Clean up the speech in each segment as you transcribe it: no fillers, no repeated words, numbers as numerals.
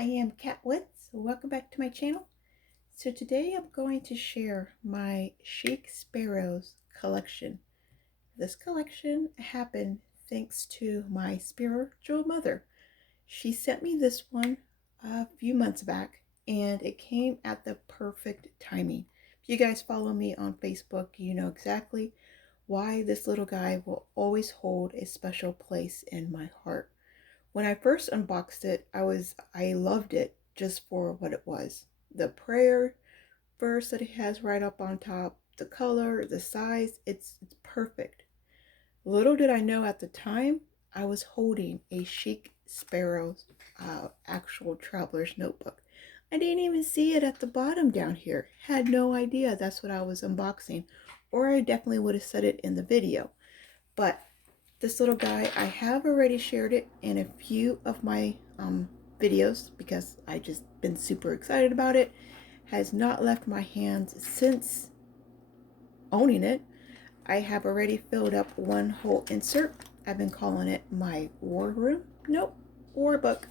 I am Cat Wits. Welcome back to my channel. So today I'm going to share my Chic Sparrows collection. This collection happened thanks to my spiritual mother. She sent me this one a few months back and it came at the perfect timing. If you guys follow me on Facebook, you know exactly why this little guy will always hold a special place in my heart. When I first unboxed it, I loved it just for what it was. The prayer verse that it has right up on top, the color, the size, it's perfect. Little did I know at the time, I was holding a Chic Sparrow's actual traveler's notebook. I didn't even see it at the bottom down here. Had no idea that's what I was unboxing, or I definitely would have said it in the video. But this little guy, I have already shared it in a few of my videos because I just been super excited about it. Has not left my hands since owning it. I have already filled up one whole insert. I've been calling it my war room. Nope, war book.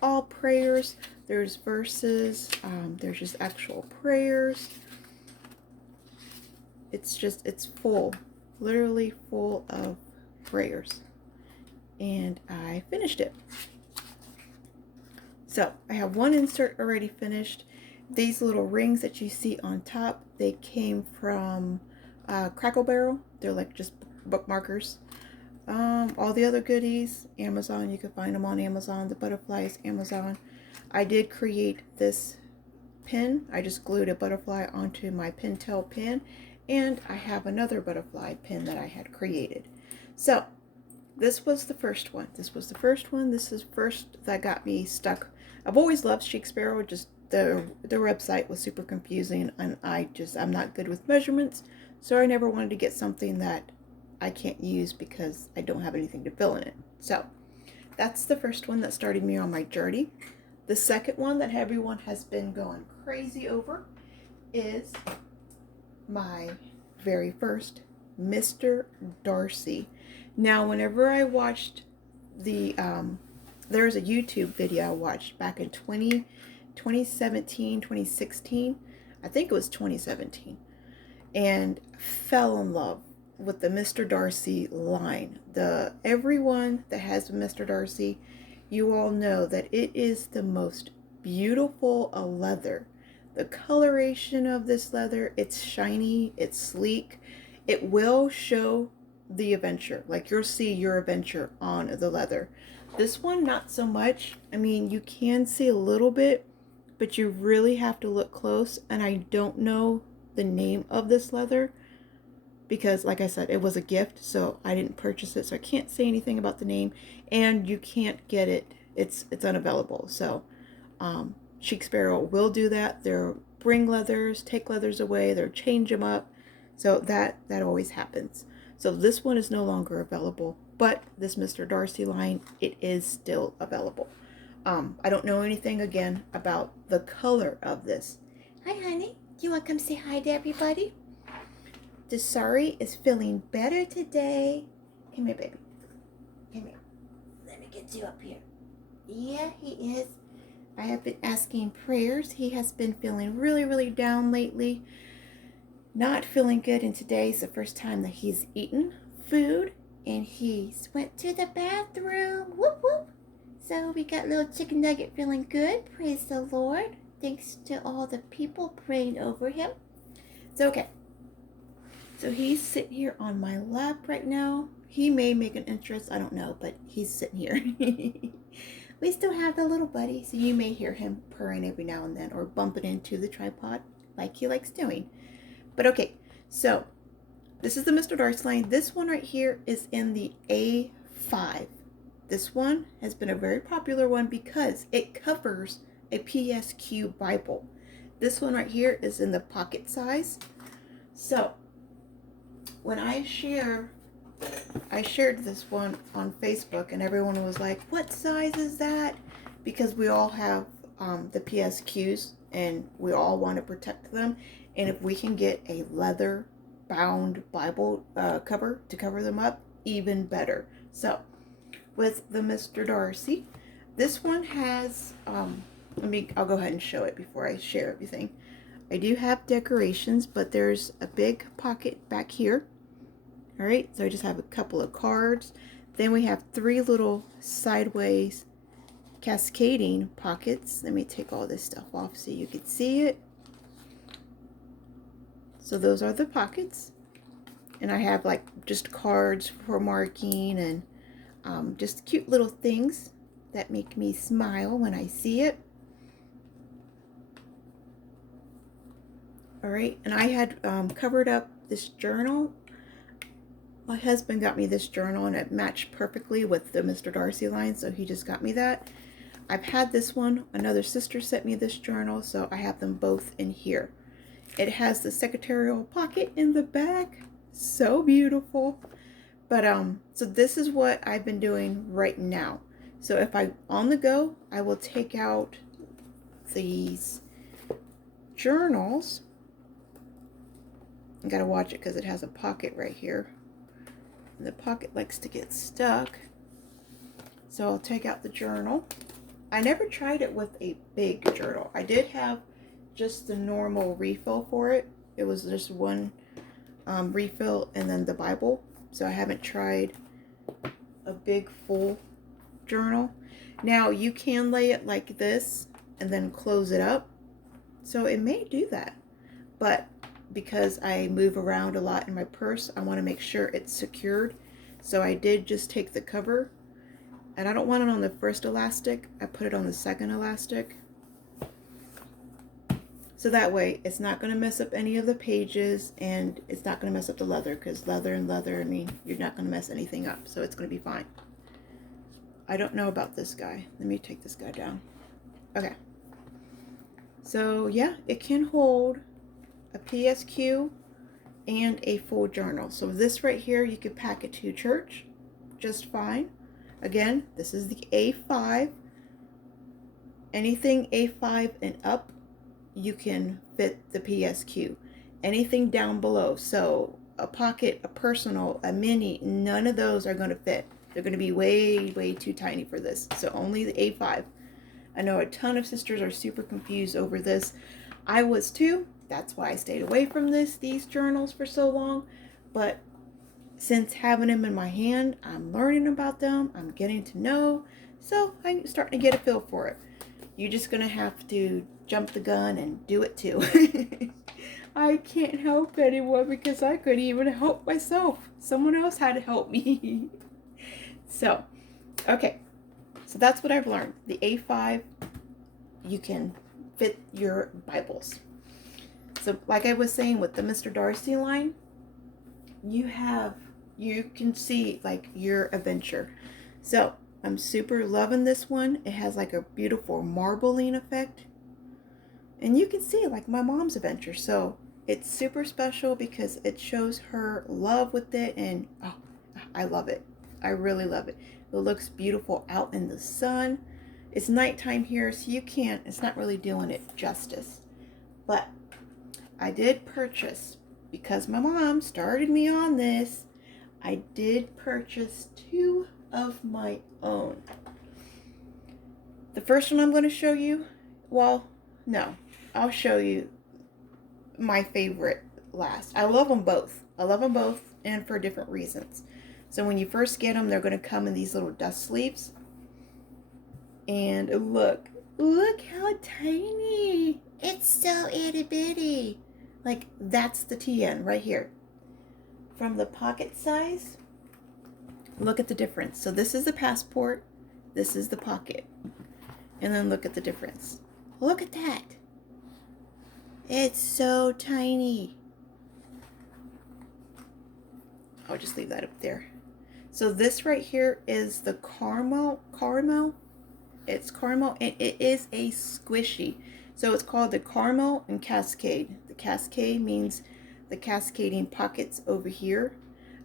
All prayers. There's verses. There's just actual prayers. It's full. Literally full of prayers. And I finished it. So I have one insert already finished. These little rings that you see on top, they came from Crackle Barrel. They're like just bookmarkers. All the other goodies, Amazon. You can find them on Amazon. The butterflies, Amazon. I did create this pin. I just glued a butterfly onto my pintail pin, and I have another butterfly pin that I had created. So this was the first one. This is first that got me stuck. I've always loved Chic Sparrow, just their website was super confusing, and I'm not good with measurements, so I never wanted to get something that I can't use because I don't have anything to fill in it. So that's the first one that started me on my journey. The second one that everyone has been going crazy over is my very first Mr. Darcy. Now, whenever I watched the, there was a YouTube video I watched back in 2017, 2016. I think it was 2017. And fell in love with the Mr. Darcy line. Everyone that has a Mr. Darcy, you all know that it is the most beautiful leather. The coloration of this leather, it's shiny, it's sleek. It will show the adventure. Like, you'll see your adventure on the leather. This one, not so much. I mean, you can see a little bit, but you really have to look close. And I don't know the name of this leather because, like I said, it was a gift, so I didn't purchase it, so I can't say anything about the name, and you can't get it. It's unavailable. So Chic Sparrow will do that. They'll bring leathers, take leathers away, they'll change them up. So that always happens. So this one is no longer available, but this Mr. Darcy line, it is still available. I don't know anything again about the color of this. Hi, honey. Do you want to come say hi to everybody? Desari is feeling better today. Come here, baby. Come here. Let me get you up here. Yeah, he is. I have been asking prayers. He has been feeling really, really down lately. Not feeling good, and today's the first time that he's eaten food, and he went to the bathroom. Whoop, whoop. So we got little chicken nugget feeling good. Praise the Lord. Thanks to all the people praying over him. It's okay. So he's sitting here on my lap right now. He may make an entrance, I don't know, but he's sitting here. We still have the little buddy, so you may hear him purring every now and then or bumping into the tripod like he likes doing. But okay, so this is the Mr. Darcy line. This one right here is in the A5. This one has been a very popular one because it covers a PSQ Bible. This one right here is in the pocket size. So when I shared this one on Facebook, and everyone was like, what size is that? Because we all have the PSQs and we all want to protect them. And if we can get a leather bound Bible cover to cover them up, even better. So with the Mr. Darcy, This one has, I'll go ahead and show it before I share everything. I do have decorations, but there's a big pocket back here. All right, so I just have a couple of cards. Then we have 3 little sideways cascading pockets. Let me take all this stuff off so you can see it. So those are the pockets. And I have like just cards for marking and just cute little things that make me smile when I see it. All right, and I had covered up this journal. My husband got me this journal and it matched perfectly with the Mr. Darcy line, so he just got me that. I've had this one. Another sister sent me this journal, so I have them both in here. It has the secretarial pocket in the back. So beautiful. But so this is what I've been doing right now. So if I'm on the go, I will take out these journals. I gotta watch it because it has a pocket right here. And the pocket likes to get stuck. So I'll take out the journal. I never tried it with a big journal. I did have just the normal refill for it. It was just one refill and then the Bible. So I haven't tried a big full journal. Now you can lay it like this and then close it up. So it may do that. But because I move around a lot in my purse, I want to make sure it's secured. So I did just take the cover. And I don't want it on the first elastic. I put it on the second elastic. So that way it's not going to mess up any of the pages and it's not going to mess up the leather, because leather and leather, I mean, you're not going to mess anything up. So it's going to be fine. I don't know about this guy. Let me take this guy down. Okay. So yeah, it can hold a PSQ and a full journal. So this right here, you could pack it to church just fine. Again, this is the A5. Anything A5 and up, you can fit the PSQ. Anything down below, so a pocket, a personal, a mini, none of those are going to fit. They're going to be way, way too tiny for this. So only the A5. I know a ton of sisters are super confused over this. I was too. That's why I stayed away from these journals for so long. But since having them in my hand, I'm learning about them. I'm getting to know. So I'm starting to get a feel for it. You're just going to have to jump the gun and do it too. I can't help anyone because I couldn't even help myself. Someone else had to help me. So, okay. So that's what I've learned. The A5, you can fit your Bibles. So like I was saying with the Mr. Darcy line, you can see like your adventure. So I'm super loving this one. It has like a beautiful marbling effect. And you can see like my mom's adventure. So it's super special because it shows her love with it. And oh, I love it. I really love it. It looks beautiful out in the sun. It's nighttime here, so it's not really doing it justice. But I did purchase, because my mom started me on this, I did purchase 2 of my own. The first one I'm going to show you, well, no, I'll show you my favorite last. I love them both. I love them both, and for different reasons. So when you first get them, they're going to come in these little dust sleeves. And look how tiny. It's so itty bitty. Like, that's the TN right here. From the pocket size, look at the difference. So this is the passport, this is the pocket. And then look at the difference. Look at that. It's so tiny. I'll just leave that up there. So this right here is the caramel. It's caramel, and it is a squishy. So it's called the caramel and Cascade. The Cascade means the cascading pockets over here.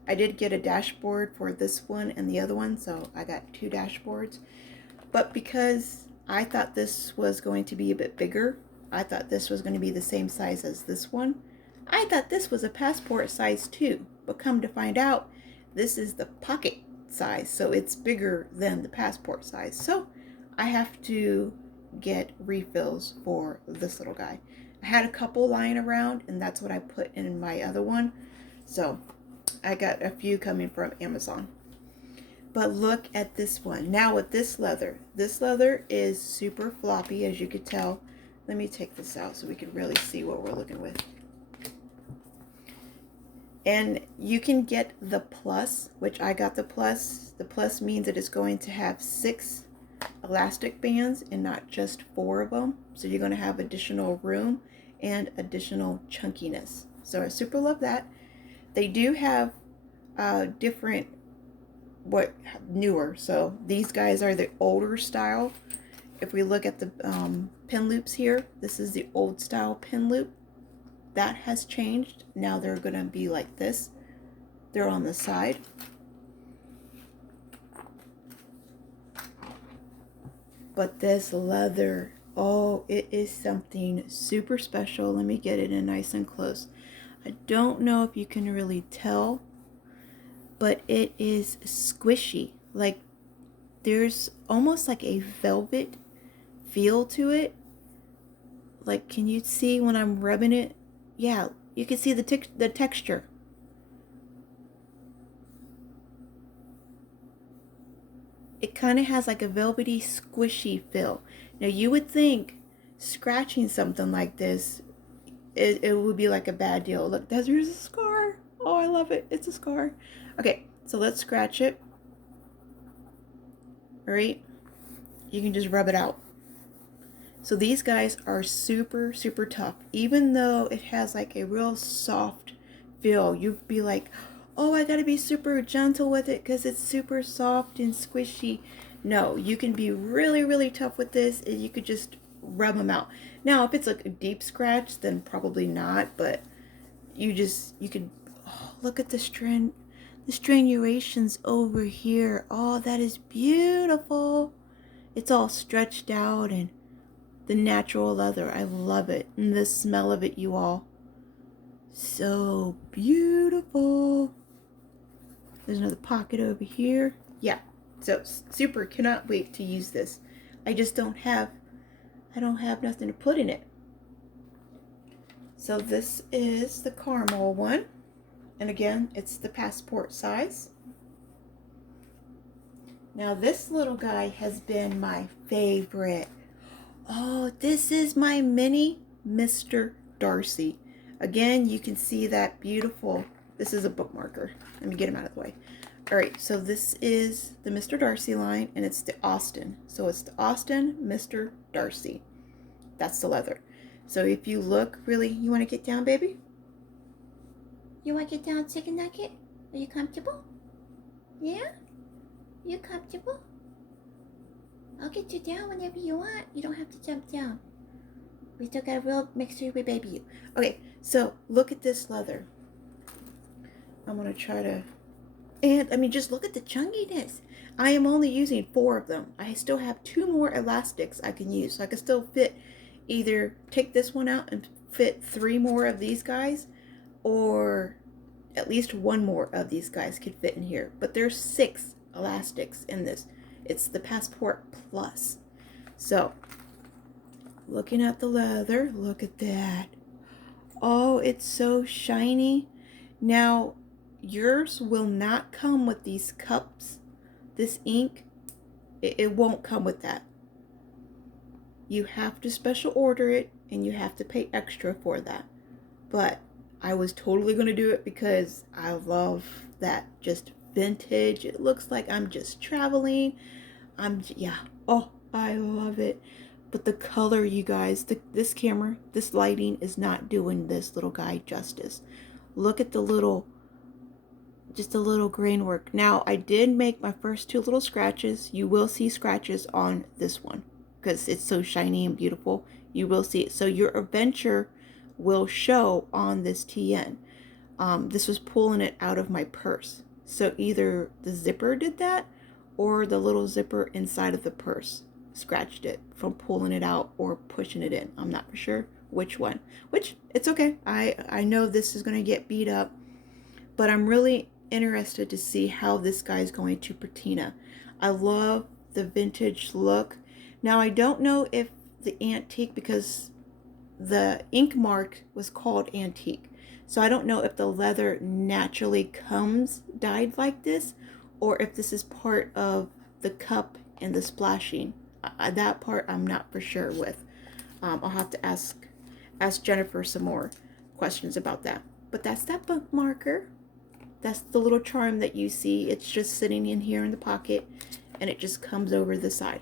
I did get a dashboard for this one and the other one, so I got 2 dashboards. But because I thought this was going to be a bit bigger, I thought this was going to be the same size as this one. I thought this was a passport size too, but come to find out, this is the pocket size, so it's bigger than the passport size. So I have to get refills for this little guy. I had a couple lying around, and that's what I put in my other one. So I got a few coming from Amazon. But look at this one. Now with this leather is super floppy, as you could tell. Let me take this out so we can really see what we're looking with. And you can get the plus, which I got the plus. The plus means that it's going to have 6 elastic bands and not just 4 of them. So you're going to have additional room and additional chunkiness. So I super love that. They do have different, newer. So these guys are the older style. If we look at the pin loops here, this is the old style pin loop. That has changed. Now they're going to be like this. They're on the side. But this leather, oh, it is something super special. Let me get it in nice and close. I don't know if you can really tell, but it is squishy. Like, there's almost like a velvet feel to it. Like, can you see when I'm rubbing it? Yeah, you can see the texture. It kind of has like a velvety, squishy feel. Now, you would think scratching something like this, it would be like a bad deal. Look, there's a scar. Oh, I love it. It's a scar. Okay, so let's scratch it. All right, you can just rub it out. So these guys are super, super tough. Even though it has like a real soft feel, you'd be like, oh, I gotta be super gentle with it because it's super soft and squishy. No, you can be really, really tough with this, and you could just rub them out. Now, if it's like a deep scratch, then probably not, but you could, oh, look at the strangulations over here. Oh, that is beautiful. It's all stretched out and the natural leather. I love it. And the smell of it, you all. So beautiful. There's another pocket over here. Yeah. So super, cannot wait to use this. I just don't have nothing to put in it. So this is the caramel one. And again, it's the passport size. Now this little guy has been my favorite. Oh, this is my mini Mr. Darcy. Again, you can see that beautiful, this is a bookmarker. Let me get him out of the way. All right, so this is the Mr. Darcy line, and it's the Austin. So it's the Austin Mr. Darcy. That's the leather. So if you look really, you want to get down, baby? You want to get down, chicken nugget? Are you comfortable? Yeah? You comfortable? I'll get you down whenever you want. You don't have to jump down. We still gotta make sure we baby you. Okay, so look at this leather. I'm gonna try to, and I mean, just look at the chunkiness. I am only using 4 of them. I still have 2 more elastics I can use. So I can still fit, either take this one out and fit 3 more of these guys, or at least 1 more of these guys could fit in here. But there's 6 elastics in this. It's the Passport Plus. So, looking at the leather, look at that. Oh, it's so shiny. Now, yours will not come with these cups. This ink, it won't come with that. You have to special order it, and you have to pay extra for that. But I was totally going to do it because I love that just vintage. It looks like I'm just traveling. Yeah. Oh, I love it. But the color, you guys, this camera, this lighting is not doing this little guy justice. Look at just a little grain work. Now, I did make my first 2 little scratches. You will see scratches on this one because it's so shiny and beautiful. You will see it. So your adventure will show on this TN. This was pulling it out of my purse. So either the zipper did that, or the little zipper inside of the purse scratched it from pulling it out or pushing it in. I'm not for sure which one. Which, it's okay. I know this is going to get beat up, but I'm really interested to see how this guy's going to patina. I love the vintage look, Now I don't know if the antique, because the ink mark was called antique, so I don't know if the leather naturally comes dyed like this, or if this is part of the cup and the splashing. That part I'm not for sure with. I'll have to ask Jennifer some more questions about that. But that's that bookmarker. That's the little charm that you see. It's just sitting in here in the pocket, and it just comes over the side.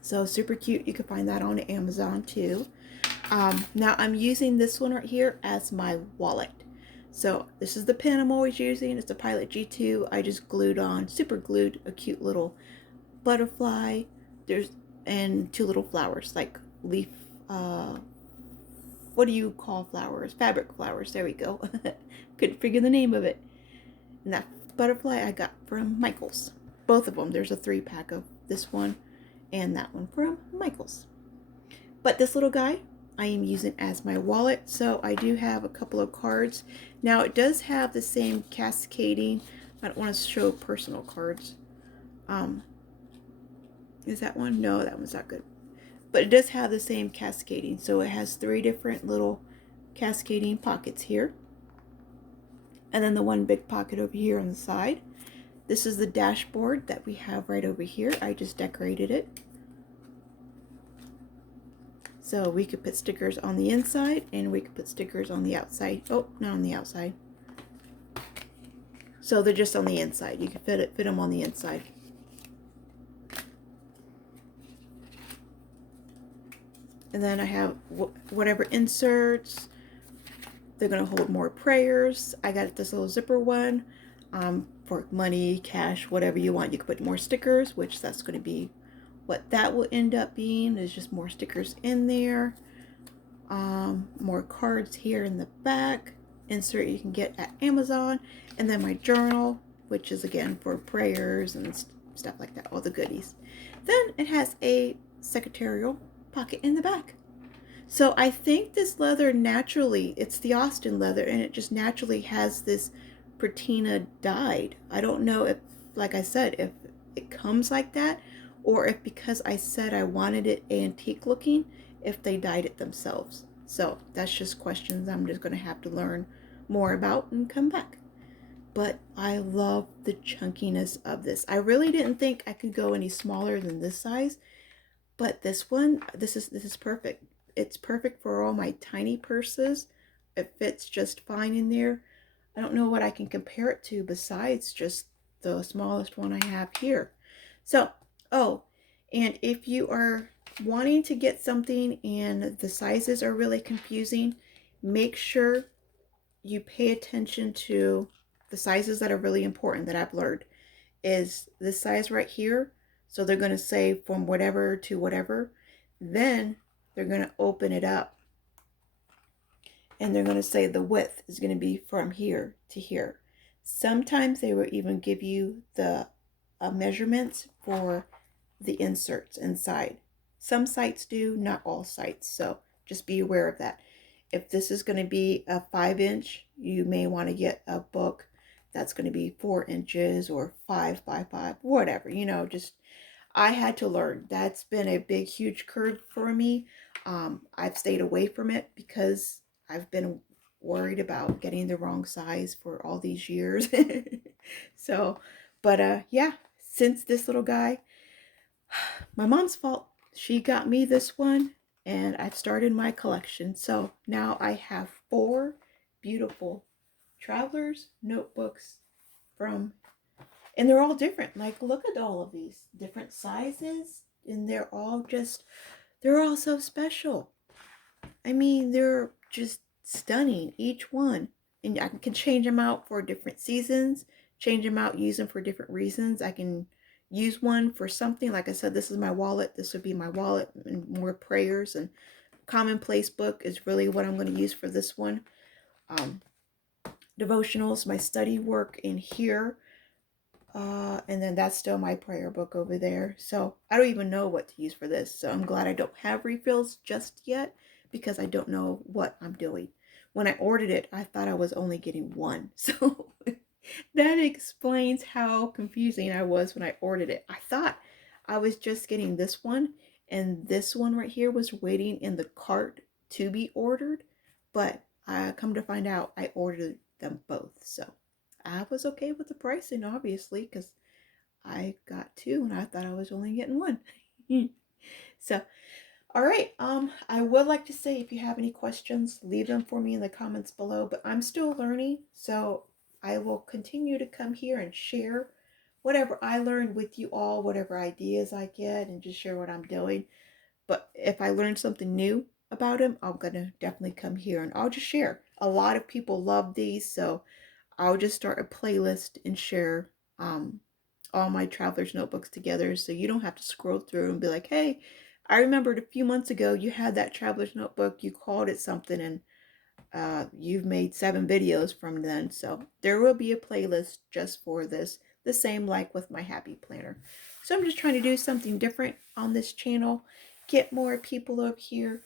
So super cute. You can find that on Amazon too. Now I'm using this one right here as my wallet. So this is the pen I'm always using. It's a Pilot G2. I just glued on, super glued, a cute little butterfly. And two little flowers, like leaf, what do you call flowers? Fabric flowers. There we go. Couldn't figure the name of it. And that butterfly I got from Michael's. Both of them. There's a 3-pack of this one and that one from Michael's. But this little guy I am using as my wallet. So I do have a couple of cards. Now it does have the same cascading. I don't want to show personal cards. Is that one? No, that one's not good. But it does have the same cascading. So it has 3 different little cascading pockets here. And then the one big pocket over here on the side. This is the dashboard that we have right over here. I just decorated it. So we could put stickers on the inside and we could put stickers on the outside. Oh, not on the outside. So they're just on the inside. You can fit them on the inside. And then I have whatever inserts. They're going to hold more prayers. I got this little zipper one for money, cash, whatever you want. You can put more stickers, which that's going to be what that will end up being. There's just more stickers in there. More cards here in the back. Insert you can get at Amazon. And then my journal, which is again for prayers and stuff like that. All the goodies. Then it has a secretarial pocket in the back. So I think this leather naturally, it's the Austin leather, and it just naturally has this patina dyed. I don't know if, like I said, if it comes like that, or if because I said I wanted it antique looking, if they dyed it themselves. So that's just questions I'm just going to have to learn more about and come back. But I love the chunkiness of this. I really didn't think I could go any smaller than this size. But this one, this is perfect. It's perfect for all my tiny purses. It fits just fine in there. I don't know what I can compare it to besides just the smallest one I have here. So, oh, and if you are wanting to get something and the sizes are really confusing, make sure you pay attention to the sizes that are really important that I've learned. Is this size right here. So they're going to say from whatever to whatever. Then they're going to open it up. And they're going to say the width is going to be from here to here. Sometimes they will even give you the measurements for the inserts inside. Some sites do, not all sites. So just be aware of that. If this is going to be a 5-inch, you may want to get a book that's going to be 4 inches or 5 by 5, whatever, you know, just I had to learn. That's been a big, huge curve for me. I've stayed away from it because I've been worried about getting the wrong size for all these years. So, but yeah, since this little guy, my mom's fault. She got me this one and I've started my collection. So now I have 4 beautiful traveler's notebooks from, and they're all different. Like, look at all of these different sizes, and they're all so special. I mean, they're just stunning, each one. And I can change them out for different seasons, change them out, use them for different reasons. I can use one for something. Like I said, this is my wallet. This would be my wallet, and more prayers and commonplace book is really what I'm going to use for this one. Devotionals, my study work in here. And then that's still my prayer book over there. So I don't even know what to use for this. So I'm glad I don't have refills just yet because I don't know what I'm doing. When I ordered it, I thought I was only getting 1. So that explains how confusing I was when I ordered it. I thought I was just getting this one, and this one right here was waiting in the cart to be ordered, but I come to find out I ordered them both. So I was okay with the pricing, obviously, because I got two and I thought I was only getting one. So, all right. I would like to say if you have any questions, leave them for me in the comments below, but I'm still learning, so I will continue to come here and share whatever I learned with you all, whatever ideas I get, and just share what I'm doing. But if I learn something new about him, I'm gonna definitely come here and I'll just share. A lot of people love these, so I'll just start a playlist and share all my traveler's notebooks together, so you don't have to scroll through and be like, hey, I remembered a few months ago you had that traveler's notebook, you called it something, and you've made 7 videos from then. So there will be a playlist just for this, the same like with my happy planner. So I'm just trying to do something different on this channel, get more people up here,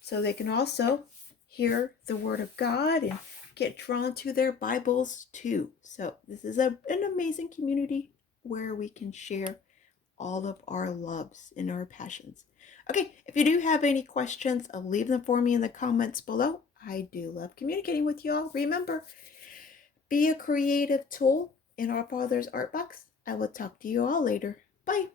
so they can also hear the word of God and get drawn to their Bibles too. So this is an amazing community where we can share all of our loves and our passions. Okay, if you do have any questions, leave them for me in the comments below. I do love communicating with y'all. Remember, be a creative tool in our Father's art box. I will talk to you all later. Bye.